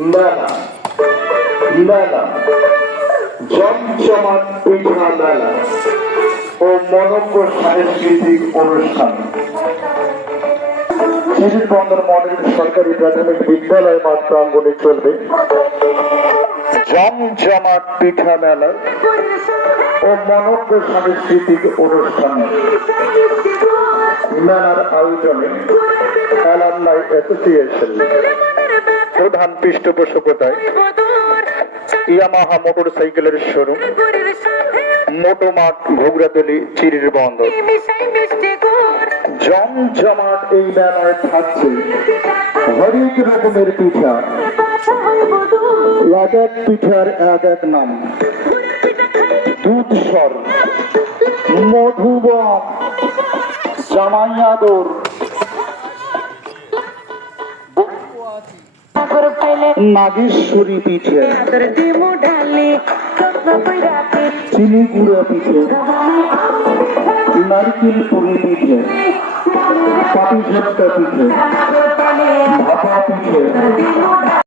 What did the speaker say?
মেলা মেলা জমজমাট পিঠা মেলা ও মনোজ্ঞ সাংস্কৃতিক অনুষ্ঠান চিরিরবন্দর মডেল সরকারি প্রাথমিক বিদ্যালয় মাঠ প্রাঙ্গণে চলবে জমজমাট পিঠা মেলা ও মনোজ্ঞ সাংস্কৃতিক অনুষ্ঠান। মেলার আয়োজনে অ্যালামনাই অ্যাসোসিয়েশন প্রধান পৃষ্ঠপোষকতায় ইয়ামাহা মোটরসাইকেলের শোরুম মোটোমাট ঘুগরাতলি চিরিরবন্দর। জমজমাট এই মেলায় থাকছে হরেক রকমের পিঠা, এক এক পিঠার এক এক নাম, দুধসর, মধুবন, জামাইয়াদর, নাগেশ্বরী পিঠে, চিনি গুঁড়া পিঠে, নারকেল পুরি পিঠে, পাটিসাপটা পিঠে, ভাপা পিঠে।